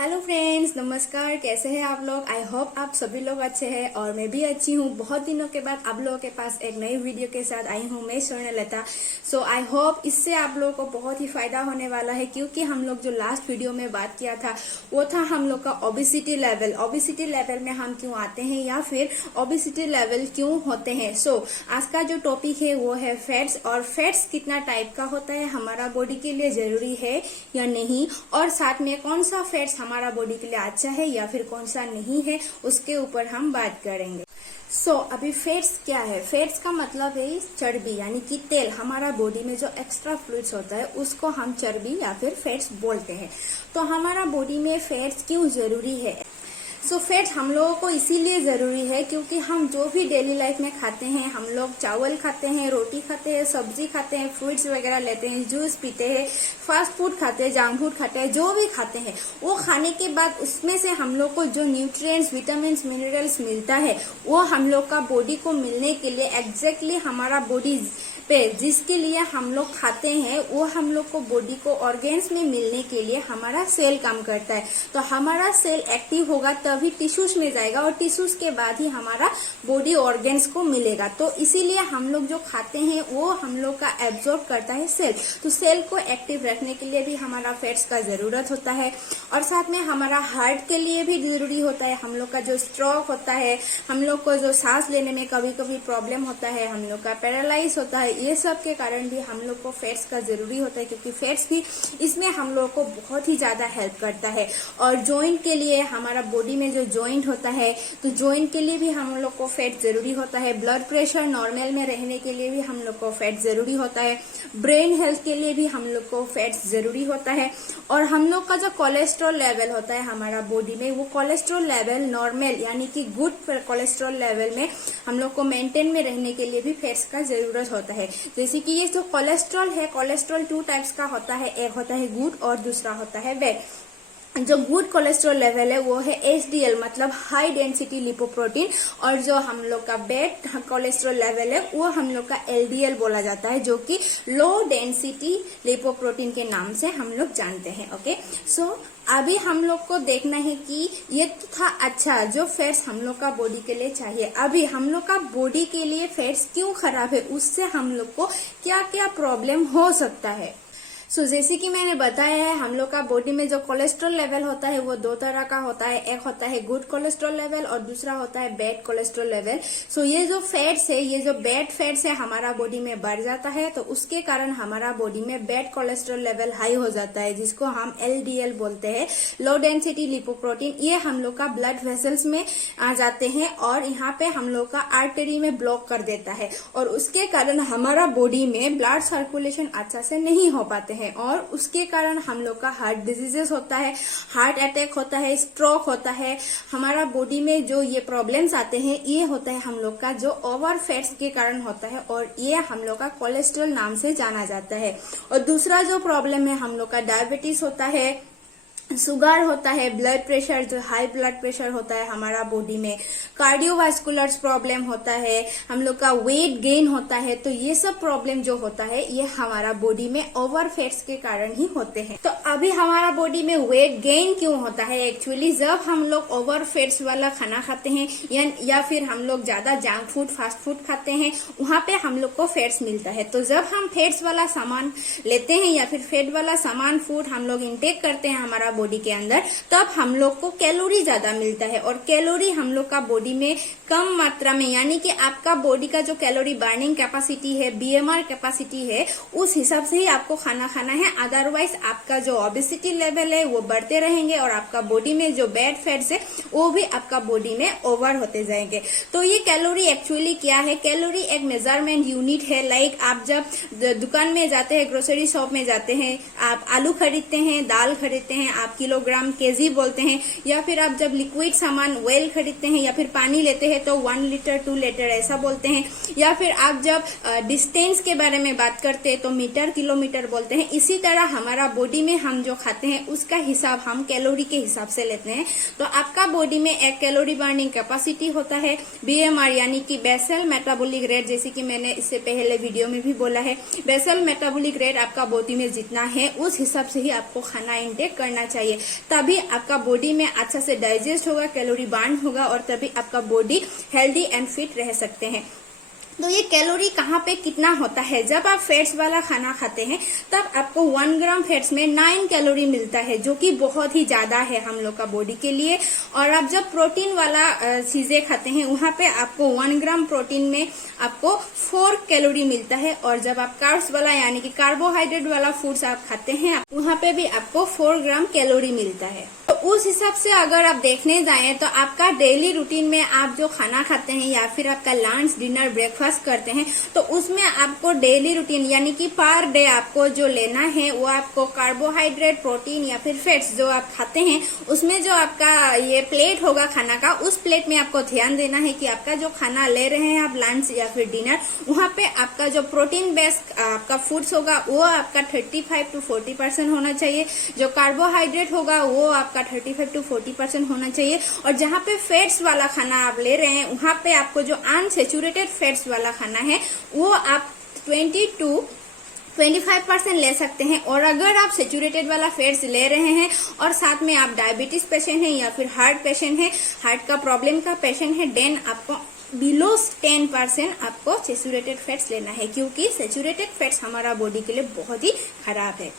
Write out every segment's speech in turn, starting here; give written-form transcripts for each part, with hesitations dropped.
Hello friends, नमस्कार। कैसे हैं आप लोग? आई होप आप सभी लोग अच्छे हैं और मैं भी अच्छी हूँ। बहुत दिनों के बाद आप लोगों के पास एक नई वीडियो के साथ आई हूँ मैं, स्वर्णलता। सो आई होप इससे आप लोगों को बहुत ही फायदा होने वाला है, क्योंकि हम लोग जो लास्ट वीडियो में बात किया था वो था हम लोग का ओबेसिटी लेवल। ओबेसिटी लेवल में हम क्यों आते हैं या फिर ओबेसिटी लेवल क्यों होते हैं। सो आज का जो टॉपिक है वो है फैट्स, और फैट्स कितना टाइप का होता है, हमारा बॉडी के लिए जरूरी है या नहीं, और साथ में कौन सा फैट्स हमारा बॉडी के लिए अच्छा है या फिर कौन सा नहीं है, उसके ऊपर हम बात करेंगे। अभी फैट्स क्या है? फैट्स का मतलब है चर्बी, यानी कि तेल। हमारा बॉडी में जो एक्स्ट्रा फ्लूइड्स होता है उसको हम चर्बी या फिर फैट्स बोलते हैं। तो हमारा बॉडी में फैट्स क्यों जरूरी है? फैट्स हम लोगों को इसीलिए जरूरी है क्योंकि हम जो भी डेली लाइफ में खाते हैं, हम लोग चावल खाते हैं, रोटी खाते हैं, सब्जी खाते हैं, फ्रूट्स वगैरह लेते हैं, जूस पीते हैं, फास्ट फूड खाते हैं, जंक फूड खाते हैं, जो भी खाते हैं वो खाने के बाद उसमें से हम लोग को जो न्यूट्रिएंट्स, विटामिन, मिनरल्स मिलता है वो हम लोग का बॉडी को मिलने के लिए एग्जैक्टली हमारा बॉडी पे जिसके लिए हम लोग खाते हैं वो हम लोग को बॉडी को ऑर्गेन्स में मिलने के लिए हमारा सेल काम करता है। तो हमारा सेल एक्टिव होगा तभी टिश्यूज में जाएगा और टिश्यूज के बाद ही हमारा बॉडी ऑर्गेन्स को मिलेगा। तो इसीलिए हम लोग जो खाते हैं वो हम लोग का एब्जॉर्ब करता है सेल। तो सेल को एक्टिव रखने के लिए भी हमारा फैट्स का जरूरत होता है, और साथ में हमारा हार्ट के लिए भी जरूरी होता है। हम लोग का जो स्ट्रोक होता है, हम लोग को जो सांस लेने में कभी कभी प्रॉब्लम होता है, हम लोग का पैरालाइज होता है, ये सब के कारण भी हम लोग को फैट्स का जरूरी होता है, क्योंकि फैट्स भी इसमें हम लोग को बहुत ही ज्यादा हेल्प करता है। और जॉइंट के लिए, हमारा बॉडी में जो जॉइंट होता है तो जॉइंट के लिए भी हम लोग को फैट जरूरी होता है। ब्लड प्रेशर नॉर्मल में रहने के लिए भी हम लोग को फैट जरूरी होता है। ब्रेन हेल्थ के लिए भी हम लोग को फैट्स जरूरी होता है। और हम लोग का जो कोलेस्ट्रॉल लेवल होता है हमारा बॉडी में, वो कोलेस्ट्रॉल लेवल नॉर्मल यानी कि गुड कोलेस्ट्रॉल लेवल में हम लोग को मेंटेन में रहने के लिए भी फैट्स का जरूरत होता है। जैसे कि ये जो कोलेस्ट्रॉल है, कोलेस्ट्रॉल 2 टाइप्स का होता है, एक होता है गुड और दूसरा होता है बैड। जो गुड कोलेस्ट्रॉल लेवल है वो है HDL, मतलब हाई डेंसिटी लिपोप्रोटीन, और जो हम लोग का बैड कोलेस्ट्रॉल लेवल है वो हम लोग का LDL बोला जाता है, जो कि लो डेंसिटी लिपोप्रोटीन के नाम से हम लोग जानते हैं। ओके, अभी हम लोग को देखना है कि ये तो था अच्छा जो फैट्स हम लोग का बॉडी के लिए चाहिए। अभी हम लोग का बॉडी के लिए फैट्स क्यों खराब है, उससे हम लोग को क्या क्या प्रॉब्लम हो सकता है। जैसे कि मैंने बताया है, हम लोग का बॉडी में जो कोलेस्ट्रॉल लेवल होता है वो 2 तरह का होता है। एक होता है गुड कोलेस्ट्रॉल लेवल और दूसरा होता है बैड कोलेस्ट्रॉल लेवल। ये जो फैट्स है, ये जो बैड फैट्स है हमारा बॉडी में बढ़ जाता है, तो उसके कारण हमारा बॉडी में बैड कोलेस्ट्रॉल लेवल हाई हो जाता है, जिसको हम LDL बोलते हैं, लो डेंसिटी लिपोप्रोटीन। ये हम लोग का ब्लड वेसल्स में आ जाते हैं और यहाँ पे हम लोग का आर्टरी में ब्लॉक कर देता है, और उसके कारण हमारा बॉडी में ब्लड सर्कुलेशन अच्छा से नहीं हो पाते हैं, और उसके कारण हम लोग का हार्ट डिजीजेस होता है, हार्ट अटैक होता है, स्ट्रोक होता है। हमारा बॉडी में जो ये प्रॉब्लम्स आते हैं ये होता है हम लोग का जो ओवर फैट्स के कारण होता है, और ये हम लोग का कोलेस्ट्रॉल नाम से जाना जाता है। और दूसरा जो प्रॉब्लम है हम लोग का डायबिटीज होता है, शुगर होता है, ब्लड प्रेशर, जो हाई ब्लड प्रेशर होता है हमारा बॉडी में, कार्डियोवास्कुलर प्रॉब्लम होता है, हम लोग का वेट गेन होता है। तो ये सब प्रॉब्लम जो होता है ये हमारा बॉडी में ओवर फैट्स के कारण ही होते हैं। तो अभी हमारा बॉडी में वेट गेन क्यों होता है? एक्चुअली जब हम लोग ओवर फैट्स वाला खाना खाते हैं या फिर हम लोग ज्यादा जंक फूड, फास्ट फूड खाते हैं, वहां पे हम लोग को फैट्स मिलता है। तो जब हम फैट्स वाला सामान लेते हैं या फिर फैट वाला सामान, फूड हम लोग इंटेक करते हैं हमारा बॉडी के अंदर, तब हम लोग को कैलोरी ज्यादा मिलता है। और कैलोरी हम लोग का बॉडी में कम मात्रा में, यानी कि आपका बॉडी का जो कैलोरी बर्निंग कैपेसिटी है, BMR कैपेसिटी है, उस हिसाब से ही आपको खाना खाना है। अदरवाइज आपका जो ओबेसिटी लेवल है वो बढ़ते रहेंगे और आपका बॉडी में जो बैड फैट्स है वो भी आपका बॉडी में ओवर होते जाएंगे। तो ये कैलोरी एक्चुअली क्या है? कैलोरी एक मेजरमेंट यूनिट है। लाइक आप जब दुकान में जाते हैं, ग्रोसरी शॉप में जाते हैं, आप आलू खरीदते हैं, दाल खरीदते हैं, आप किलोग्राम, केजी बोलते हैं, या फिर आप जब लिक्विड सामान ऑयल खरीदते हैं या फिर पानी लेते हैं तो 1 लीटर 2 लीटर ऐसा बोलते हैं, या फिर आप जब डिस्टेंस के बारे में बात करते हैं तो मीटर, किलोमीटर बोलते हैं। इसी तरह हमारा बॉडी में हम जो खाते हैं उसका हिसाब हम कैलोरी के हिसाब से लेते हैं। तो आपका बॉडी में एक कैलोरी बर्निंग कैपेसिटी होता है, BMR यानी कि बेसल मेटाबॉलिक रेट, जैसे कि मैंने इससे पहले वीडियो में भी बोला है। बेसल मेटाबॉलिक रेट आपका बॉडी में जितना है उस हिसाब से ही आपको खाना इंटेक करना चाहिए। चाहिए, तभी आपका बॉडी में अच्छा से डाइजेस्ट होगा, कैलोरी बर्न होगा और तभी आपका बॉडी हेल्दी एंड फिट रह सकते हैं। तो ये कैलोरी कहाँ पे कितना होता है, जब आप फैट्स वाला खाना खाते हैं तब आपको 1 ग्राम फैट्स में 9 कैलोरी मिलता है, जो कि बहुत ही ज्यादा है हम लोग का बॉडी के लिए। और आप जब प्रोटीन वाला चीजें खाते हैं वहां पे आपको 1 ग्राम प्रोटीन में आपको 4 कैलोरी मिलता है, और जब आप कार्ब्स वाला यानी कि कार्बोहाइड्रेट वाला फूड्स आप खाते हैं वहां पे भी आपको 4 ग्राम कैलोरी मिलता है। तो उस हिसाब से अगर आप देखने जाएं तो आपका डेली रूटीन में आप जो खाना खाते हैं या फिर आपका लंच, डिनर, ब्रेकफास्ट करते हैं, तो उसमें आपको डेली रूटीन यानी कि पर डे आपको जो लेना है वो आपको कार्बोहाइड्रेट, प्रोटीन या फिर फैट्स जो आप खाते हैं उसमें जो आपका ये प्लेट होगा खाना का, उस प्लेट में आपको ध्यान देना है कि आपका जो खाना ले रहे हैं आप लंच या फिर डिनर, वहां पे आपका जो प्रोटीन बेस्ड आपका फूड्स होगा वो आपका 35 to 40% होना चाहिए, जो कार्बोहाइड्रेट होगा वो आपका 35 to 40% होना चाहिए, और जहाँ पे फैट्स वाला खाना आप ले रहे हैं वहां पे आपको जो अनसैचुरेटेड फैट्स वाला खाना है वो आप 20 to 25% ले सकते हैं। और अगर आप सैचुरेटेड वाला फैट्स ले रहे हैं और साथ में आप डायबिटीज पेशेंट हैं या फिर हार्ट पेशेंट है, हार्ट का प्रॉब्लम का पेशेंट है, देन आपको बिलो 10% आपको सैचुरेटेड फैट्स लेना है, क्योंकि सैचुरेटेड फैट्स हमारा बॉडी के लिए बहुत ही खराब है।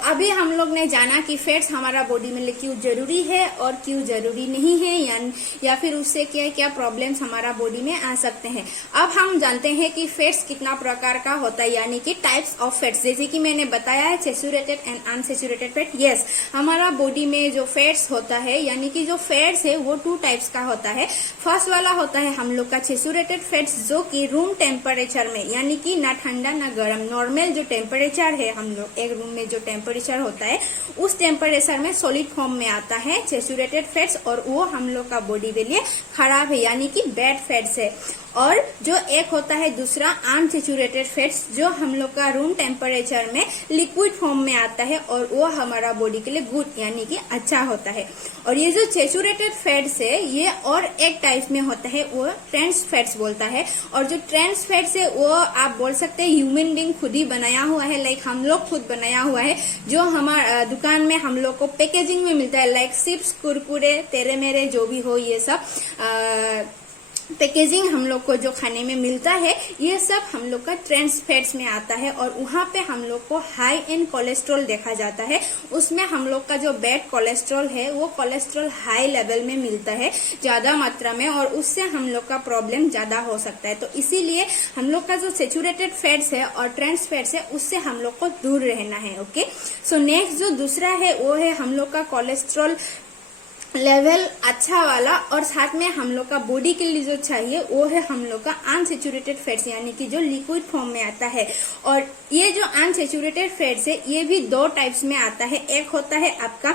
अभी हम लोग ने जाना कि फैट्स हमारा बॉडी में क्यों जरूरी है और क्यों जरूरी नहीं है, या फिर उससे क्या क्या प्रॉब्लम्स हमारा बॉडी में आ सकते हैं। अब हम जानते हैं कि फैट्स कितना प्रकार का होता है, यानी कि टाइप्स ऑफ फैट्स। जैसे कि मैंने बताया है saturated and unsaturated fat. Yes, हमारा बॉडी में जो फैट्स होता है यानी कि जो फैट्स है वो 2 टाइप्स का होता है। फर्स्ट वाला होता है हम लोग का सैचुरेटेड फैट्स, जो कि रूम टेम्परेचर में यानी कि ना ठंडा ना गर्म, नॉर्मल जो टेम्परेचर है हम लोग एक रूम में जो टेम्परेचर होता है उस टेम्परेचर में सॉलिड फॉर्म में आता है सैचुरेटेड फैट्स, और वो हम लोग का बॉडी के लिए खराब है यानी कि बैड फैट्स है। और जो एक होता है दूसरा अनसैचुरेटेड फैट्स, जो हम लोग का रूम टेम्परेचर में लिक्विड फॉर्म में आता है और वो हमारा बॉडी के लिए गुड यानी कि अच्छा होता है। और ये जो सैचुरेटेड फैट्स है ये और एक टाइप में होता है, वो ट्रांस फैट्स बोलता है। और जो ट्रांस फैट्स है वो आप बोल सकते हैं ह्यूमन बीइंग खुद ही बनाया हुआ है, लाइक हम लोग खुद बनाया हुआ है, जो हमारा दुकान में हम लोग को पैकेजिंग में मिलता है, लाइक चिप्स, कुरकुरे, तेरे मेरे जो भी हो, ये सब पैकेजिंग हम लोग को जो खाने में मिलता है ये सब हम लोग का ट्रांस फैट्स में आता है। और वहाँ पे हम लोग को हाई एंड कोलेस्ट्रॉल देखा जाता है, उसमें हम लोग का जो बैड कोलेस्ट्रॉल है वो कोलेस्ट्रॉल हाई लेवल में मिलता है ज्यादा मात्रा में, और उससे हम लोग का प्रॉब्लम ज्यादा हो सकता है। तो इसीलिए हम लोग का जो सैचुरेटेड फैट्स है और ट्रांस फैट्स है उससे हम लोग को दूर रहना है। ओके, सो नेक्स्ट जो दूसरा है वो है हम लोग का कोलेस्ट्रॉल लेवल अच्छा वाला, और साथ में हम लोग का बॉडी के लिए जो चाहिए वो है हम लोग का अनसैचुरेटेड फैट्स यानी कि जो लिक्विड फॉर्म में आता है। और ये जो अनसैचुरेटेड फैट्स है ये भी 2 टाइप्स में आता है, एक होता है आपका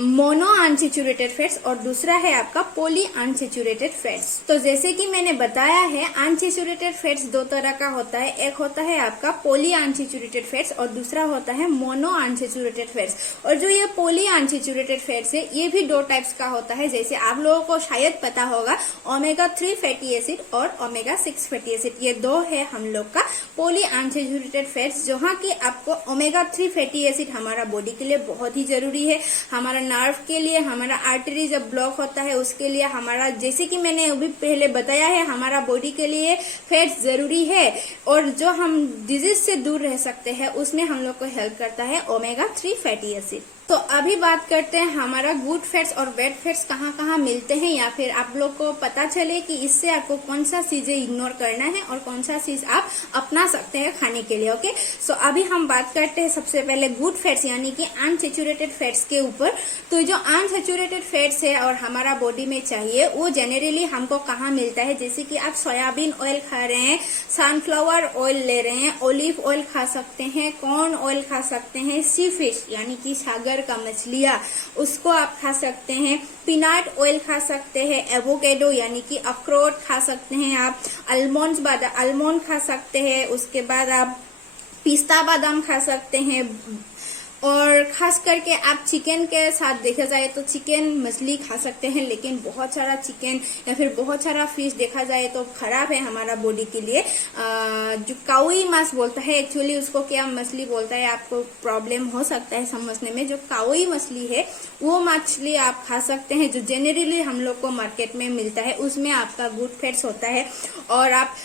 मोनो अनसैचुरेटेड फैट्स और दूसरा है आपका पॉली अनसैचुरेटेड फैट्स। तो जैसे कि मैंने बताया है अनसैचुरेटेड फैट्स 2 तरह का होता है, एक होता है आपका पॉली अनसैचुरेटेड फैट्स और दूसरा होता है मोनो अनसैचुरेटेड फैट्स। और जो ये पॉली अनसैचुरेटेड फैट्स है ये भी 2 टाइप्स का होता है, जैसे आप लोगों को शायद पता होगा ओमेगा 3 फैटी एसिड और ओमेगा 6 फैटी एसिड, ये 2 है हम लोग का पॉली अनसैचुरेटेड फैट्स, जहाँ की आपको ओमेगा 3 फैटी एसिड हमारा बॉडी के लिए बहुत ही जरूरी है, हमारा नर्व के लिए, हमारा आर्टरी जब ब्लॉक होता है उसके लिए, हमारा जैसे कि मैंने अभी पहले बताया है हमारा बॉडी के लिए फैट्स जरूरी है, और जो हम डिजीज से दूर रह सकते हैं उसमें हम लोग को हेल्प करता है ओमेगा 3 फैटी एसिड। तो अभी बात करते हैं हमारा गुड फैट्स और बैड फैट्स कहाँ कहाँ मिलते हैं, या फिर आप लोग को पता चले कि इससे आपको कौन सा चीजें इग्नोर करना है और कौन सा चीज आप अपना सकते हैं खाने के लिए। ओके, सो अभी हम बात करते हैं सबसे पहले गुड फैट्स यानी कि अनसैचुरेटेड फैट्स के ऊपर। तो जो अनसैचुरेटेड फैट्स है और हमारा बॉडी में चाहिए वो जनरली हमको कहाँ मिलता है, जैसे कि आप सोयाबीन ऑयल खा रहे हैं, सनफ्लावर ऑयल ले रहे हैं, ऑलिव ऑयल खा सकते हैं, कॉर्न ऑयल खा सकते हैं, सी फिश यानी कि सागर का मछलियाँ उसको आप खा सकते हैं, पीनट ऑयल खा सकते हैं, एवोकेडो यानी कि अखरोट खा सकते हैं आप, आलमंड खा सकते हैं, उसके बाद आप पिस्ता बादाम खा सकते हैं, और खास करके आप चिकन के साथ देखा जाए तो चिकन मछली खा सकते हैं, लेकिन बहुत सारा चिकन या फिर बहुत सारा फिश देखा जाए तो खराब है हमारा बॉडी के लिए। जो काउई मांस बोलता है, एक्चुअली उसको क्या मछली बोलता है आपको प्रॉब्लम हो सकता है समझने में। जो काउई मछली है वो मछली आप खा सकते हैं, जो जेनरली हम लोग को मार्केट में मिलता है, उसमें आपका गुड फैट्स होता है। और आप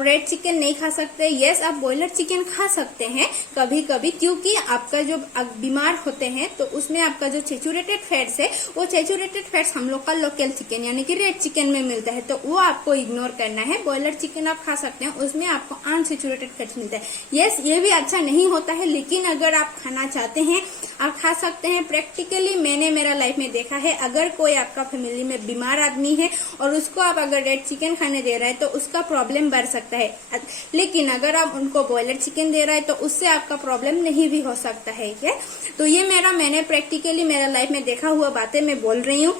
रेड चिकन नहीं खा सकते। यस, आप बॉयलर चिकन खा सकते हैं कभी कभी, क्योंकि आपका जो बीमार होते हैं तो उसमें आपका जो सैचुरेटेड फैट्स है, वो सैचुरेटेड फैट्स हम लोग का लोकल चिकन यानी कि रेड चिकन में मिलता है, तो वो आपको इग्नोर करना है। बॉयलर चिकन आप खा सकते हैं, उसमें आपको अनसैचुरेटेड फैट्स मिलता है। यस, ये भी अच्छा नहीं होता है, लेकिन अगर आप खाना चाहते हैं आप खा सकते हैं। प्रैक्टिकली मैंने मेरा लाइफ में देखा है, अगर कोई आपका फैमिली में बीमार आदमी है और उसको आप अगर रेड चिकन खाने दे रहा है तो उसका प्रॉब्लम बढ़ सकता है, लेकिन अगर आप उनको बॉयलर चिकन दे रहा है तो उससे आपका प्रॉब्लम नहीं भी हो सकता है। क्या? तो ये मैंने प्रैक्टिकली मेरा लाइफ में देखा हुआ बातें मैं बोल रही हूँ।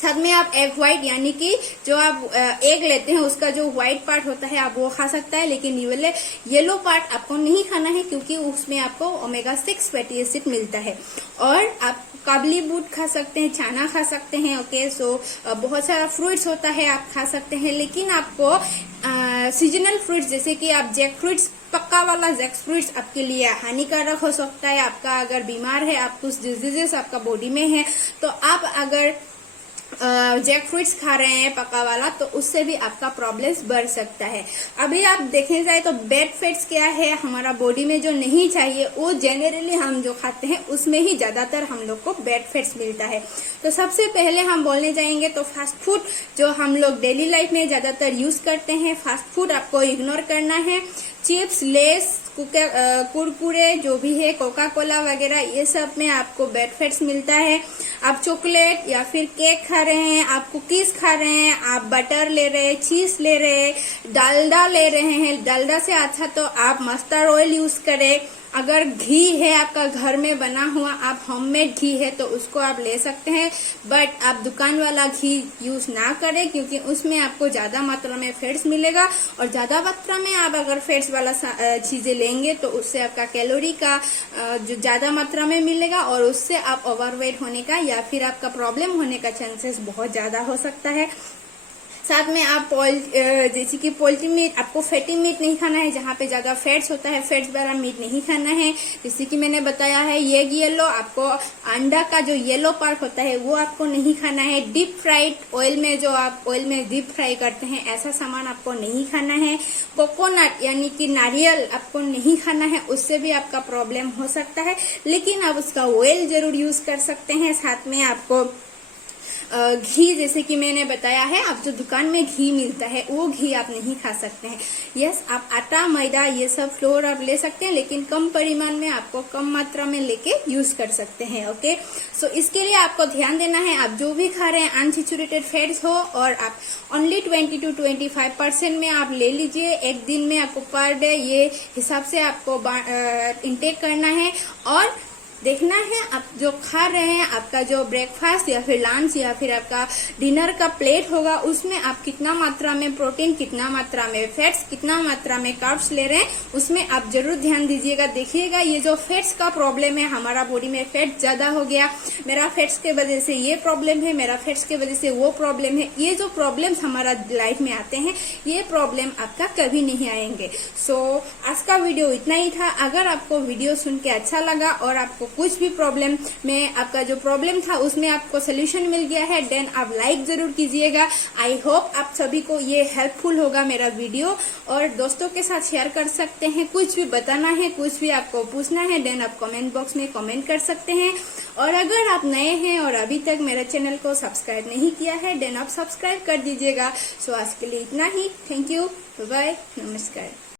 साथ में आप एग व्हाइट यानी कि जो आप एग लेते हैं उसका जो व्हाइट पार्ट होता है आप वो खा सकता है, लेकिन येलो पार्ट आपको नहीं खाना है, क्योंकि उसमें आपको ओमेगा 6 फैटी एसिड मिलता है। और आप काबली बूट खा सकते हैं, चना खा सकते हैं। ओके, सो बहुत सारा फ्रूट्स होता है आप खा सकते हैं, लेकिन आपको सीजनल फ्रूट्स जैसे कि आप जैक फ्रूट्स, पक्का वाला जैक फ्रूट्स आपके लिए हानिकारक हो सकता है। आपका अगर बीमार है, आप कुछ डिजीजेस आपका बॉडी में है, तो आप अगर जैक फ्रूट्स खा रहे हैं पका वाला, तो उससे भी आपका प्रॉब्लम्स बढ़ सकता है। अभी आप देखने जाए तो बैड फैट्स क्या है हमारा बॉडी में जो नहीं चाहिए, वो जेनरली हम जो खाते हैं उसमें ही ज्यादातर हम लोग को बैड फैट्स मिलता है। तो सबसे पहले हम बोलने जाएंगे तो फास्ट फूड जो हम लोग डेली लाइफ में ज्यादातर यूज करते हैं, फास्ट फूड आपको इग्नोर करना है। चिप्स, लेस, कुरकुरे जो भी है, कोका कोला वगैरह, ये सब में आपको बैड फैट्स मिलता है। आप चॉकलेट या फिर केक खा रहे हैं, आप कुकीज खा रहे हैं, आप बटर ले रहे हैं, चीज ले रहे हैं, डालडा ले रहे हैं, डालडा से अच्छा तो आप मस्टर्ड ऑयल यूज करें। अगर घी है आपका घर में बना हुआ, आप होममेड घी है तो उसको आप ले सकते हैं, बट आप दुकान वाला घी यूज ना करें, क्योंकि उसमें आपको ज्यादा मात्रा में फैट्स मिलेगा। और ज्यादा मात्रा में आप अगर फैट्स वाला चीजें लेंगे तो उससे आपका कैलोरी का जो ज्यादा मात्रा में मिलेगा, और उससे आप ओवरवेट होने का या फिर आपका प्रॉब्लम होने का चांसेस बहुत ज्यादा हो सकता है। साथ में आप जैसे कि पोल्ट्री मीट, आपको फैटी मीट नहीं खाना है, जहाँ पे ज्यादा फैट्स होता है, फैट्स वाला मीट नहीं खाना है। जैसे कि मैंने बताया है एग येलो, आपको अंडा का जो येलो पार्ट होता है वो आपको नहीं खाना है। डीप फ्राइड ऑयल में जो आप ऑयल में डीप फ्राई करते हैं, ऐसा सामान आपको नहीं खाना है। कोकोनट यानी कि नारियल आपको नहीं खाना है, उससे भी आपका प्रॉब्लम हो सकता है, लेकिन आप उसका ऑयल जरूर यूज कर सकते हैं। साथ में आपको घी, जैसे कि मैंने बताया है, आप जो दुकान में घी मिलता है वो घी आप नहीं खा सकते हैं। यस, आप आटा, मैदा, ये सब फ्लोर आप ले सकते हैं, लेकिन कम परिमाण में, आपको कम मात्रा में लेके यूज कर सकते हैं। ओके, सो इसके लिए आपको ध्यान देना है, आप जो भी खा रहे हैं अनसैचुरेटेड फैट्स हो, और आप ओनली 20 to 25% में आप ले लीजिए एक दिन में। आपको पर डे ये हिसाब से आपको इंटेक करना है, और देखना है आप जो खा रहे हैं, आपका जो ब्रेकफास्ट या फिर लंच या फिर आपका डिनर का प्लेट होगा, उसमें आप कितना मात्रा में प्रोटीन, कितना मात्रा में फैट्स, कितना मात्रा में कार्ब्स ले रहे हैं, उसमें आप जरूर ध्यान दीजिएगा। देखिएगा ये जो फैट्स का प्रॉब्लम है, हमारा बॉडी में फैट ज्यादा हो गया, मेरा फैट्स के वजह से ये प्रॉब्लम है, मेरा फैट्स के वजह से वो प्रॉब्लम है, ये जो प्रॉब्लम्स हमारा लाइफ में आते हैं, ये प्रॉब्लम आपका कभी नहीं आएंगे। सो आज का वीडियो इतना ही था। अगर आपको वीडियो सुन के अच्छा लगा और आपको कुछ भी प्रॉब्लम में, आपका जो प्रॉब्लम था उसमें आपको सोल्यूशन मिल गया है, देन आप लाइक जरूर कीजिएगा। आई होप आप सभी को ये हेल्पफुल होगा मेरा वीडियो, और दोस्तों के साथ शेयर कर सकते हैं। कुछ भी बताना है, कुछ भी आपको पूछना है, देन आप कमेंट बॉक्स में कमेंट कर सकते हैं। और अगर आप नए हैं और अभी तक मेरे चैनल को सब्सक्राइब नहीं किया है, देन आप सब्सक्राइब कर दीजिएगा। सो आज के लिए इतना ही। थैंक यू, बाय बाय, नमस्कार।